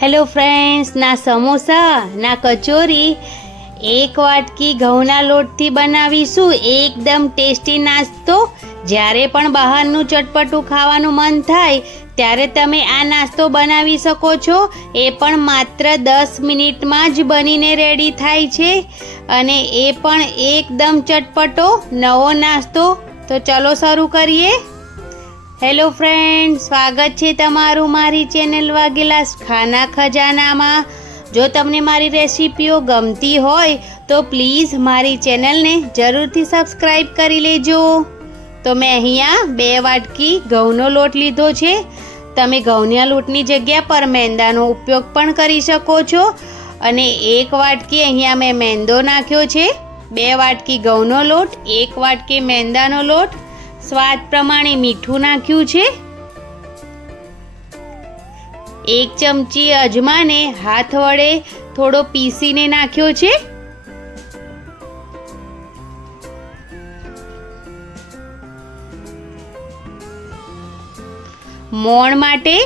Hello friends, ના સમોસા ના કચોરી એક વાટકી ઘઉંના લોટથી બનાવીશું એકદમ ટેસ્ટી નાસ્તો. જ્યારે પણ બહારનું ચટપટું ખાવાનું મન થાય ત્યારે તમે આ નાસ્તો બનાવી શકો છો. એ પણ માત્ર 10 મિનિટમાં જ બનીને રેડી થાય છે અને એ પણ એકદમ ચટપટો નવો નાસ્તો. તો ચલો શરૂ કરીએ. હેલો ફ્રેન્ડ, સ્વાગત છે તમારું મારી ચેનલ વાઘેલા ખાના ખજાનામાં. જો તમને મારી રેસીપીઓ ગમતી હોય તો પ્લીઝ મારી ચેનલને જરૂરથી સબસ્ક્રાઈબ કરી લેજો. તો મેં અહીંયા 2 વાટકી ઘઉંનો લોટ લીધો છે. તમે ઘઉંના લોટની જગ્યા પર મેંદાનો ઉપયોગ પણ કરી શકો છો. અને 1 વાટકી અહીંયા મેં મેંદો નાખ્યો છે. 2 વાટકી ઘઉંનો લોટ, 1 વાટકી મેંદાનો લોટ, સ્વાદ પ્રમાણે મીઠું નાખ્યું છે. 1 ચમચી અજમાને હાથ વડે થોડો પીસીને નાખ્યો છે. મોણ માટે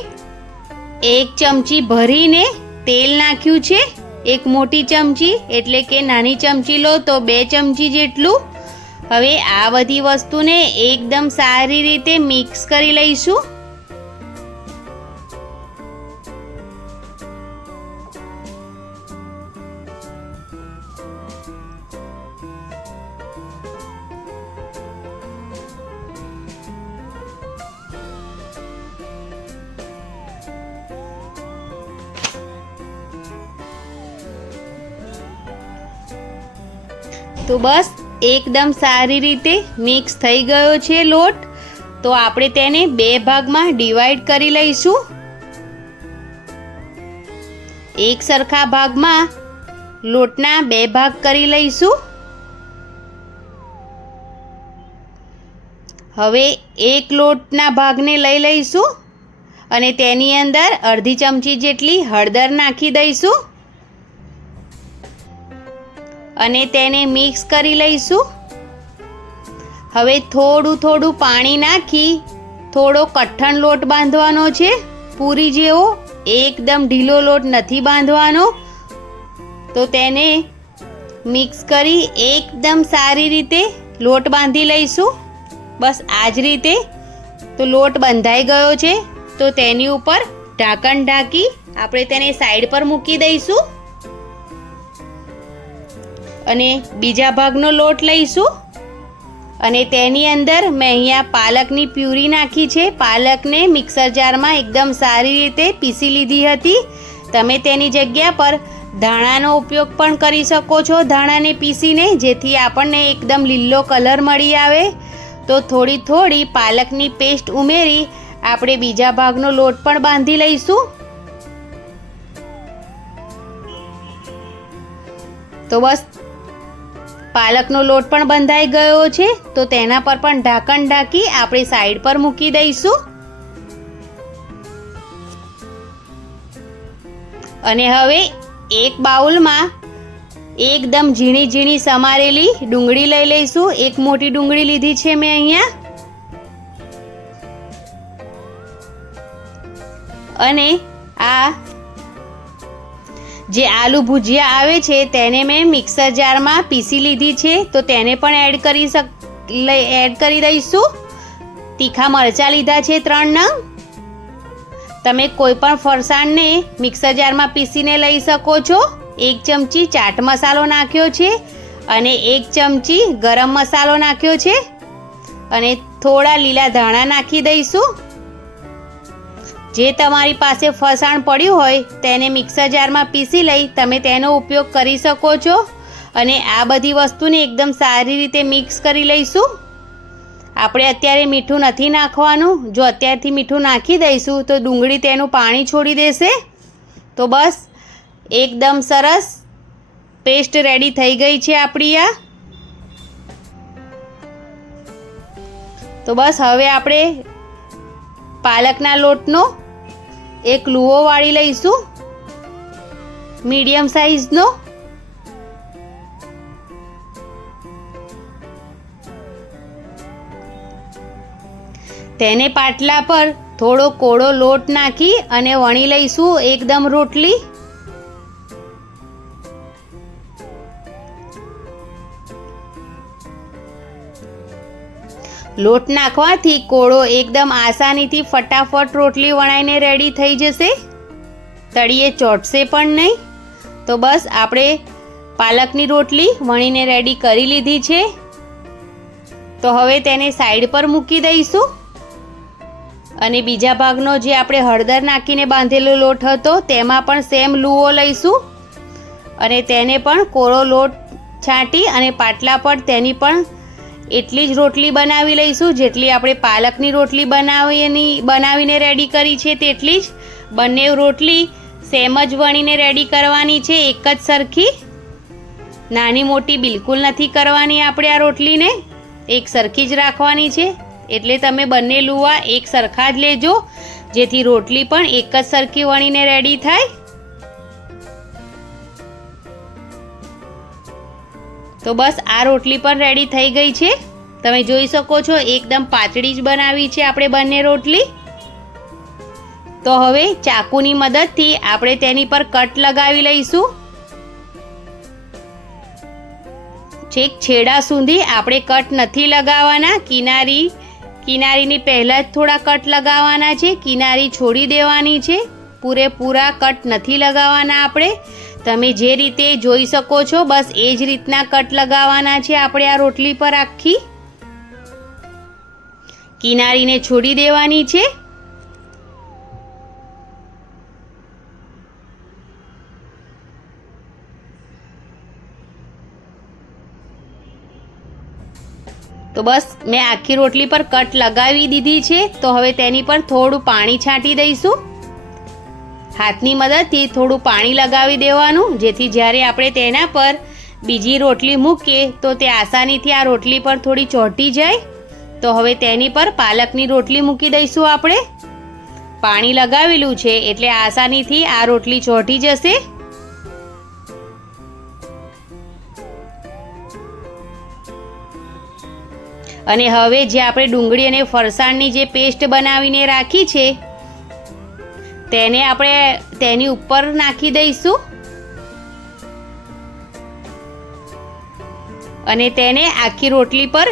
1 ચમચી ભરીને તેલ નાખ્યું છે. 1 મોટી ચમચી એટલે કે નાની ચમચી લો તો 2 ચમચી જેટલું. હવે આ બધી વસ્તુને એકદમ સારી રીતે મિક્સ કરી લઈશું. તો બસ એકદમ સારી રીતે મિક્સ થઈ ગયો છે લોટ. તો આપણે તેને 2 ભાગમાં ડિવાઈડ કરી લઈશું. એક સરખા ભાગમાં લોટના 2 ભાગ કરી લઈશું. હવે એક લોટના ભાગને લઈ લઈશું અને તેની અંદર અડધી ચમચી જેટલી હળદર નાખી દઈશું અને તેને મિક્સ કરી લઈશું. હવે થોડું પાણી નાખી થોડો કઠણ લોટ બાંધવાનો છે. પૂરી જેવો એકદમ ઢીલો લોટ નથી બાંધવાનો. તો તેને મિક્સ કરી એકદમ સારી રીતે લોટ બાંધી લઈશું. બસ આ જ રીતે. તો લોટ બંધાઈ ગયો છે તો તેની ઉપર ઢાંકણ ઢાંકી આપણે તેને સાઈડ પર મૂકી દઈશું અને બીજા ભાગનો લોટ લઈશું અને તેની અંદર મેં અહીંયા પાલકની પ્યુરી નાખી છે. પાલકને મિક્સર જારમાં એકદમ સારી રીતે પીસી લીધી હતી. તમે તેની જગ્યા પર ધાણાનો ઉપયોગ પણ કરી શકો છો, ધાણાને પીસીને, જેથી આપણને એકદમ લીલો કલર મળી આવે. તો થોડી પાલકની પેસ્ટ ઉમેરી આપણે બીજા ભાગનો લોટ પણ બાંધી લઈશું. તો બસ પાલકનો લોટ પણ બંધાઈ ગયો છે તો તેના પર પણ ઢાંકણ ઢાંકી આપણે સાઈડ પર મૂકી દઈશું. અને હવે એક બાઉલમાં એકદમ ઝીણી સમારેલી ડુંગળી લઈ લઈશું. 1 મોટી ડુંગળી લીધી છે મેં અહીંયા. અને આ જે આલુ ભુજિયા આવે છે તેને મેં મિક્સર જારમાં પીસી લીધી છે તો તેને પણ એડ કરી દઈશું. તીખા મરચાં લીધા છે 3 નંગ. તમે કોઈ પણ ફરસાણને મિક્સર જારમાં પીસીને લઈ શકો છો. 1 ચમચી ચાટ મસાલો નાખ્યો છે અને 1 ચમચી ગરમ મસાલો નાખ્યો છે અને થોડા લીલા ધાણા નાખી દઈશું. જે તમારી પાસે ફરસાણ પડ્યું હોય તેને મિક્સર જારમાં પીસી લઈ તમે તેનો ઉપયોગ કરી શકો છો. અને આ બધી વસ્તુને એકદમ સારી રીતે મિક્સ કરી લઈશું. આપણે અત્યારે મીઠું નથી નાખવાનું. જો અત્યારથી મીઠું નાખી દઈશું તો ડુંગળી તેનું પાણી છોડી દેશે. તો બસ એકદમ સરસ પેસ્ટ રેડી થઈ ગઈ છે આપણી આ. તો બસ હવે આપણે પાલકના લોટનો એક લુઓ વાળી લઈશું, મીડિયમ સાઈઝનો. તેને પાટલા પર થોડો કોળો લોટ નાખી અને વણી લઈશું એકદમ રોટલી. લોટ નાખવાથી કોળો એકદમ આસાનીથી ફટાફટ રોટલી વણાઈને રેડી થઈ જશે, તળિયે ચોંટશે પણ નહીં. તો બસ આપણે પાલકની રોટલી વણીને રેડી કરી લીધી છે. તો હવે તેને સાઈડ પર મૂકી દઈશું અને બીજા ભાગનો જે આપણે હળદર નાખીને બાંધેલો લોટ હતો તેમાં પણ સેમ લૂવો લઈશું અને તેને પણ કોળો લોટ છાંટી અને પાટલા પર તેની પણ એટલી જ રોટલી બનાવી લઈશું જેટલી આપણે પાલકની રોટલી બનાવીને રેડી કરી છે તેટલી જ. બંને રોટલી સેમ જ વણીને રેડી કરવાની છે, એક જ સરખી. નાની મોટી બિલકુલ નથી કરવાની આપણે આ રોટલીને, એક સરખી જ રાખવાની છે. એટલે તમે બંને લુવા એક સરખા જ લેજો જેથી રોટલી પણ એક જ સરખી વણીને રેડી થાય. તો બસ આ રોટલી પણ રેડી થઈ ગઈ છે. તમે જોઈ શકો છો એકદમ પાતળી જ બનાવી છે આપણે બંને રોટલી. તો હવે ચાકુની મદદથી આપણે તેની પર કટ લગાવી લઈશું. છેક છેડા સુધી આપણે કટ નથી લગાવવાના, કિનારીની પહેલાં જ થોડા કટ લગાવવાના છે, કિનારી છોડી દેવાની છે, પૂરેપૂરા કટ નથી લગાવવાના આપણે. તમે જે રીતે જોઈ શકો છો બસ એ જ રીતના કટ લગાવવાના છે આપણે આ રોટલી પર. આખી કિનારીને છોડી દેવાની છે. તો બસ મેં આખી રોટલી પર કટ લગાવી દીધી છે. તો હવે તેની પર થોડું પાણી છાંટી દઈશું. હાથની મદદથી થોડું પાણી લગાવી દેવાનું જેથી જ્યારે આપણે તેના પર બીજી રોટલી મૂકીએ તો તે આસાનીથી આ રોટલી પર થોડી ચોંટી જાય. તો હવે તેની પર પાલકની રોટલી મૂકી દઈશું આપણે. પાણી લગાવેલું છે એટલે આસાનીથી આ રોટલી ચોંટી જશે. અને હવે જે આપણે ડુંગળી અને ફરસાણની જે પેસ્ટ બનાવીને રાખી છે તેને આપણે તેની ઉપર નાખી દઈશું અને તેને આખી રોટલી પર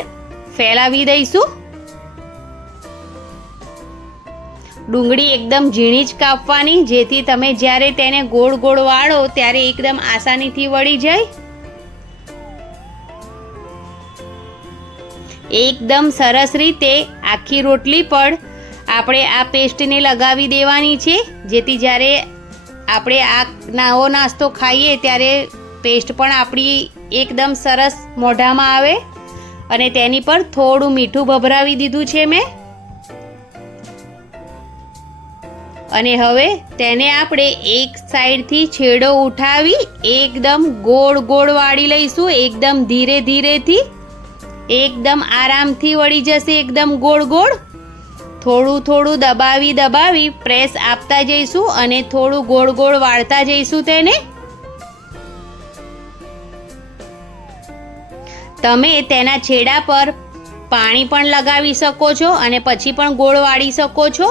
ફેલાવી દઈશું. ડુંગળી એકદમ ઝીણી જ કાપવાની જેથી તમે જ્યારે તેને ગોળ ગોળ વાળો ત્યારે એકદમ આસાનીથી વળી જાય. એકદમ સરસ રીતે આખી રોટલી પર આપણે આ પેસ્ટને લગાવી દેવાની છે જેથી જ્યારે આપણે આ નવો નાસ્તો ખાઈએ ત્યારે પેસ્ટ પણ આપણી એકદમ સરસ મોઢામાં આવે. અને તેની પર થોડું મીઠું ભભરાવી દીધું છે મેં. અને હવે તેને આપણે એક સાઈડથી છેડો ઉઠાવી એકદમ ગોળ ગોળ વાળી લઈશું. એકદમ ધીરે ધીરેથી, એકદમ આરામથી વળી જશે, એકદમ ગોળ ગોળ. થોડું થોડું દબાવી પ્રેસ આપતા જઈશું અને થોડું ગોળ ગોળ વાળતા જઈશું તેને. તમે તેના છેડા પર પાણી પણ લગાવી શકો છો અને પછી પણ ગોળ વાળી શકો છો.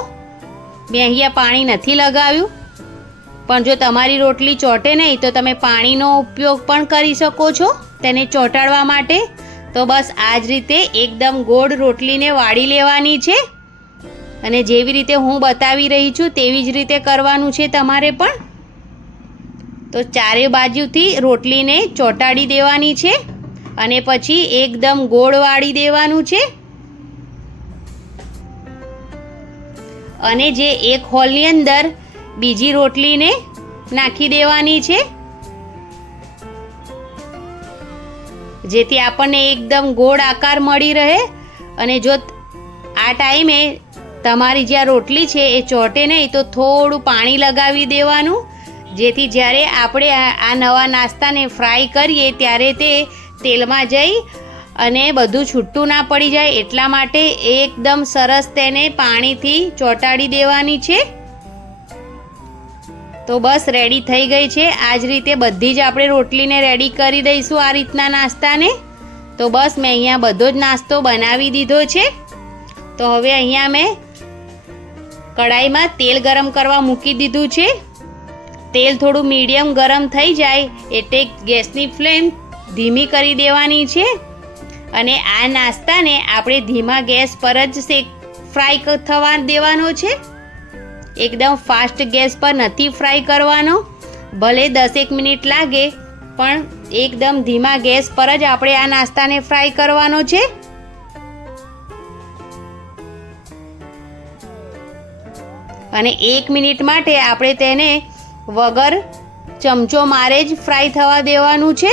મેં અહીંયા પાણી નથી લગાવ્યું, પણ જો તમારી રોટલી ચોંટે નહીં તો તમે પાણીનો ઉપયોગ પણ કરી શકો છો તેને ચોંટાડવા માટે. તો બસ આ જ રીતે એકદમ ગોળ રોટલીને વાળી લેવાની છે અને જેવી રીતે હું બતાવી રહી છું તેવી જ રીતે કરવાનું છે તમારે પણ. તો ચારે બાજુથી રોટલીને ચોંટાડી દેવાની છે અને પછી એકદમ ગોળ વાળી દેવાનું છે. અને જે એક હોલની અંદર બીજી રોટલીને નાખી દેવાની છે જેથી આપણને એકદમ ગોળ આકાર મળી રહે. અને જો આ ટાઈમે તમારી જે આ રોટલી છે એ ચોંટે નહીં તો થોડું પાણી લગાવી દેવાનું જેથી જ્યારે આપણે આ નવા નાસ્તાને ફ્રાય કરીએ ત્યારે તે તેલમાં જઈ અને બધું છૂટું ના પડી જાય એટલા માટે એકદમ સરસ તેને પાણીથી ચોંટાડી દેવાની છે. તો બસ રેડી થઈ ગઈ છે. આ જ રીતે બધી જ આપણે રોટલીને રેડી કરી દઈશું આ રીતના નાસ્તાને. તો બસ મેં અહીંયા બધો જ નાસ્તો બનાવી દીધો છે. તો હવે અહીંયા મેં કડાઈમાં તેલ ગરમ કરવા મૂકી દીધું છે. તેલ થોડું મીડિયમ ગરમ થઈ જાય એટલે ગેસની ફ્લેમ ધીમી કરી દેવાની છે અને આ નાસ્તાને આપણે ધીમા ગેસ પર જ ફ્રાય થવા દેવાનો છે. એકદમ ફાસ્ટ ગેસ પર નથી ફ્રાય કરવાનો. ભલે 10 મિનિટ લાગે પણ એકદમ ધીમા ગેસ પર જ આપણે આ નાસ્તાને ફ્રાય કરવાનો છે. અને 1 મિનિટ માટે આપણે તેને વગર ચમચો મારે જ ફ્રાય થવા દેવાનું છે.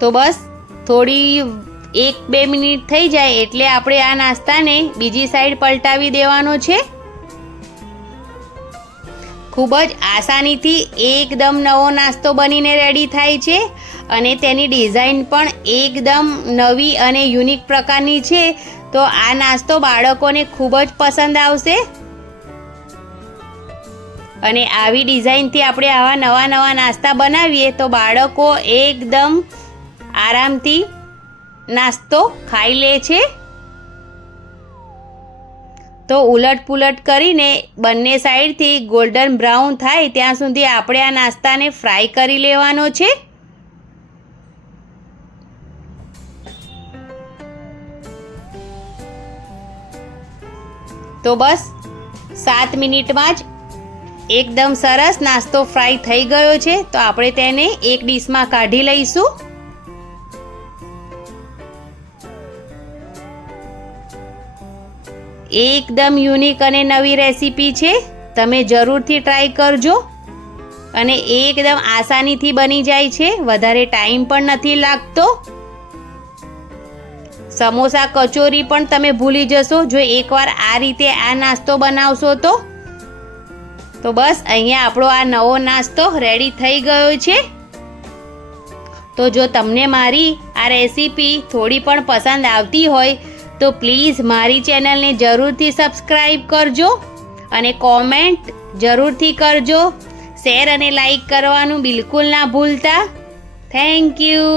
તો બસ થોડી 1-2 મિનિટ થઈ જાય એટલે આપણે આ નાસ્તાને બીજી સાઈડ પલટાવી દેવાનો છે. ખૂબ જ આસાનીથી એકદમ નવો નાસ્તો બનીને રેડી થાય છે અને તેની ડિઝાઇન પણ એકદમ નવી અને યુનિક પ્રકારની છે. તો આ નાસ્તો બાળકોને ખૂબ જ પસંદ આવશે અને આવી ડિઝાઇનથી આપણે આવા નવા નાસ્તા બનાવીએ તો બાળકો એકદમ આરામથી નાસ્તો ખાઈ લે છે. તો ઉલટ પુલટ કરીને બંને સાઈડથી ગોલ્ડન બ્રાઉન થાય ત્યાં સુધી આપણે આ નાસ્તાને ફ્રાય કરી લેવાનો છે. તો બસ 7 મિનિટમાં જ એકદમ સરસ નાસ્તો ફ્રાય થઈ ગયો છે. તો આપણે તેને એક ડીશમાં કાઢી લઈશું. એકદમ યુનિક અને નવી રેસીપી છે. તમે જરૂરથી ટ્રાય કરજો અને એકદમ આસાનીથી બની જાય છે. વધારે ટાઈમ પણ નથી લાગતો. સમોસા કચોરી પણ તમે ભૂલી જશો જો એકવાર આ રીતે આ નાસ્તો બનાવશો તો. તો બસ અહીંયા આપણો આ નવો નાસ્તો રેડી થઈ ગયો છે. તો જો તમને મારી આ રેસીપી થોડી પણ પસંદ આવતી હોય તો પ્લીઝ મારી ચેનલને જરૂરથી સબસ્ક્રાઈબ કરજો અને કોમેન્ટ જરૂરથી કરજો. શેર અને લાઈક કરવાનું બિલકુલ ના ભૂલતા. Thank you.